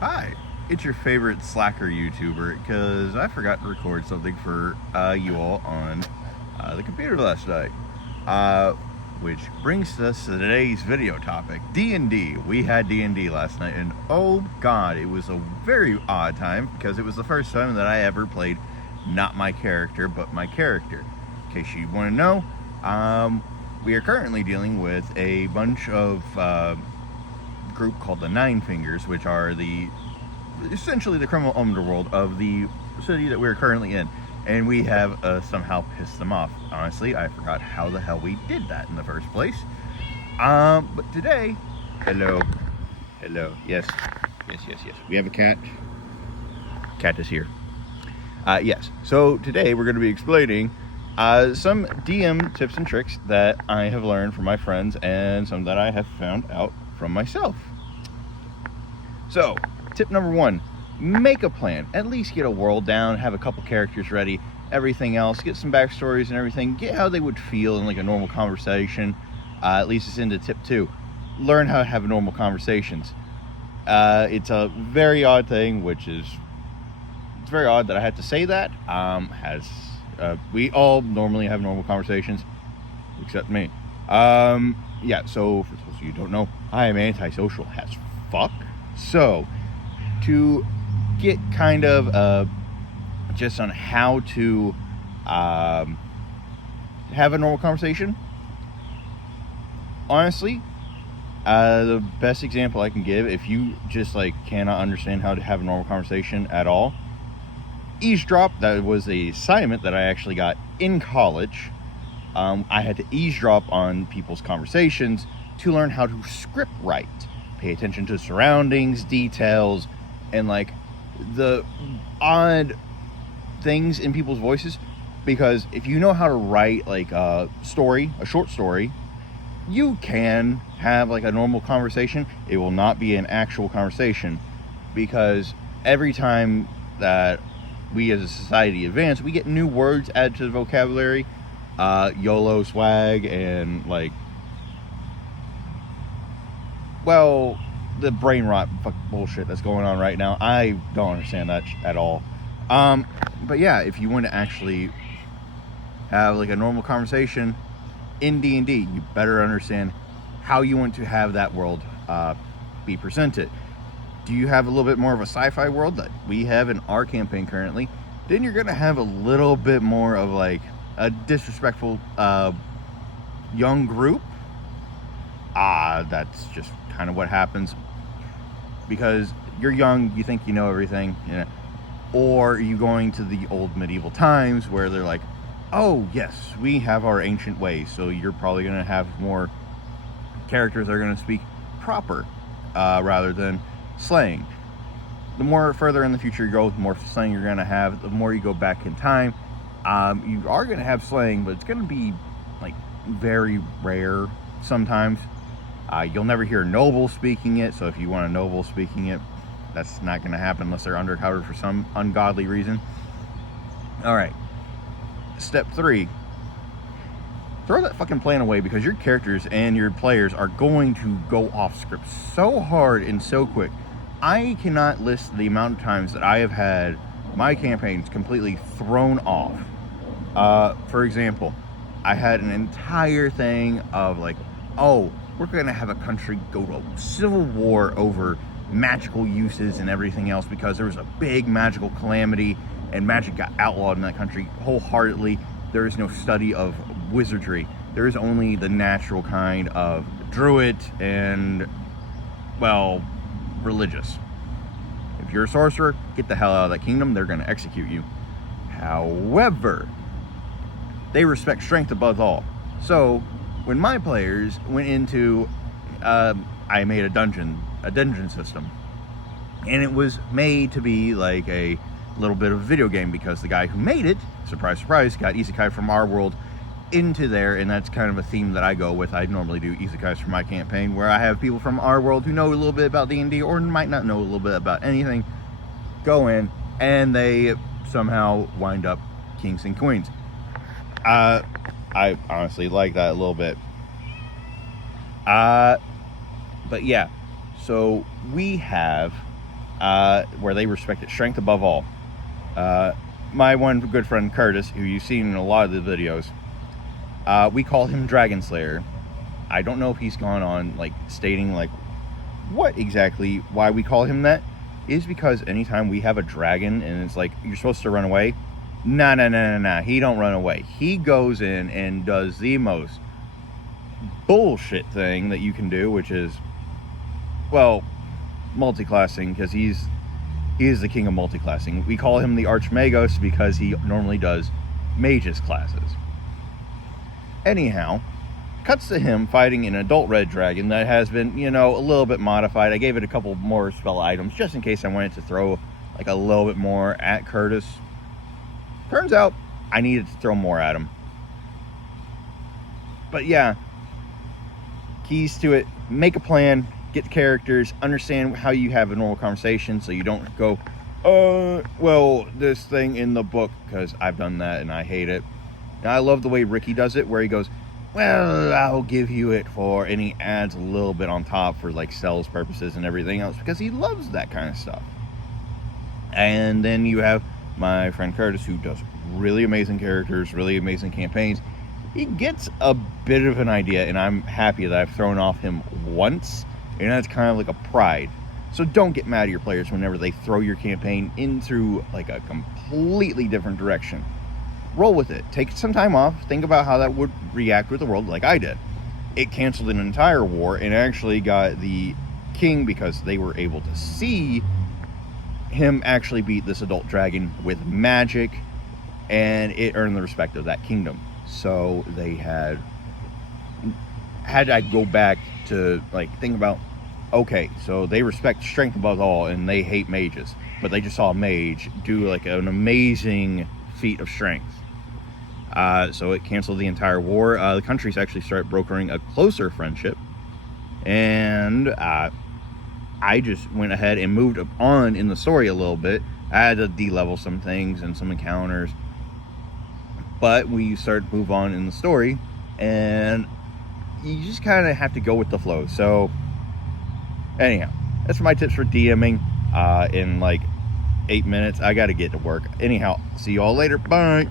Hi, it's your favorite slacker YouTuber because I forgot to record something for you all on the computer last night. Which brings us to today's video topic, D&D. We had D&D last night, and oh god, it was a very odd time because it was the first time that I ever played not my character, but my character. In case you want to know, we are currently dealing with a bunch of group called the Nine Fingers, which are essentially the criminal underworld of the city that we're currently in, and we have somehow pissed them off. Honestly, I forgot how the hell we did that in the first place. But today, hello, yes, we have a cat. Cat is here. Yes. So today we're going to be explaining some DM tips and tricks that I have learned from my friends and some that I have found out from myself. So, tip number 1, make a plan. At least get a world down, have a couple characters ready, everything else, get some backstories and everything, get how they would feel in like a normal conversation. At least it's into tip 2. Learn how to have normal conversations. It's a very odd thing, it's very odd that I had to say that. We all normally have normal conversations, except me. Yeah, so for those of you who don't know, I am antisocial as fuck. So, to get kind of just on how to have a normal conversation, honestly, the best example I can give, if you just like cannot understand how to have a normal conversation at all, eavesdrop. That was a assignment that I actually got in college. I had to eavesdrop on people's conversations to learn how to script write, pay attention to surroundings, details, and like the odd things in people's voices. Because if you know how to write like a short story, you can have like a normal conversation. It will not be an actual conversation, because every time that we as a society advance, we get new words added to the vocabulary. YOLO swag and like, well, the brain rot bullshit that's going on right now. I don't understand that at all. But yeah, if you want to actually have like a normal conversation in D&D, you better understand how you want to have that world be presented. Do you have a little bit more of a sci-fi world that we have in our campaign currently? Then you're gonna have a little bit more of like a disrespectful young group. That's just kind of what happens, because you're young, you think you know everything, you know. Or are you going to the old medieval times where they're like, oh yes, we have our ancient ways, so you're probably going to have more characters that are going to speak proper rather than slang. The more further in the future you go, the more slang you're going to have. The more you go back in time, you are going to have slang, but it's going to be like very rare sometimes. You'll never hear a noble speaking it, so if you want a noble speaking it, that's not going to happen unless they're undercover for some ungodly reason. Alright, step 3. Throw that fucking plan away, because your characters and your players are going to go off script so hard and so quick. I cannot list the amount of times that I have had my campaigns completely thrown off. For example, I had an entire thing of like, oh, we're going to have a country go to a civil war over magical uses and everything else because there was a big magical calamity and magic got outlawed in that country wholeheartedly. There is no study of wizardry. There is only the natural kind of druid and, well, religious. If you're a sorcerer, get the hell out of that kingdom. They're going to execute you. However, they respect strength above all. So when my players went into, I made a dungeon system, and it was made to be like a little bit of a video game, because the guy who made it, surprise surprise, got isekai from our world into there, and that's kind of a theme that I go with. I normally do isekais for my campaign, where I have people from our world who know a little bit about D&D or might not know a little bit about anything go in, and they somehow wind up kings and queens. I honestly like that a little bit. But yeah, so we have where they respected strength above all. My one good friend Curtis, who you've seen in a lot of the videos, we call him Dragon Slayer. I don't know if he's gone on like stating like what exactly why we call him that. Is because anytime we have a dragon and it's like you're supposed to run away, nah, he don't run away. He goes in and does the most bullshit thing that you can do, which is, well, multiclassing, because he is the king of multiclassing. We call him the Archmagos because he normally does mages classes. Anyhow, cuts to him fighting an adult red dragon that has been, you know, a little bit modified. I gave it a couple more spell items just in case I wanted to throw like a little bit more at Curtis. Turns out I needed to throw more at him. But yeah, keys to it: make a plan, get the characters, understand how you have a normal conversation so you don't go, well, this thing in the book, because I've done that and I hate it. And I love the way Ricky does it, where he goes, well, I'll give you it for, and he adds a little bit on top for like sales purposes and everything else, because he loves that kind of stuff. And then you have my friend Curtis, who does really amazing characters, really amazing campaigns. He gets a bit of an idea, and I'm happy that I've thrown off him once, and that's kind of like a pride. So don't get mad at your players whenever they throw your campaign into like a completely different direction. Roll with it. Take some time off. Think about how that would react with the world, like I did. It canceled an entire war and actually got the king, because they were able to see him actually beat this adult dragon with magic, and it earned the respect of that kingdom. So they had I go back to like think about, okay, so they respect strength above all and they hate mages, but they just saw a mage do like an amazing feat of strength. So it canceled the entire war. The countries actually started brokering a closer friendship, and I just went ahead and moved on in the story a little bit. I had to de-level some things and some encounters, but we started to move on in the story, and you just kind of have to go with the flow. So anyhow, that's my tips for DMing in like 8 minutes. I got to get to work. Anyhow, see you all later. Bye.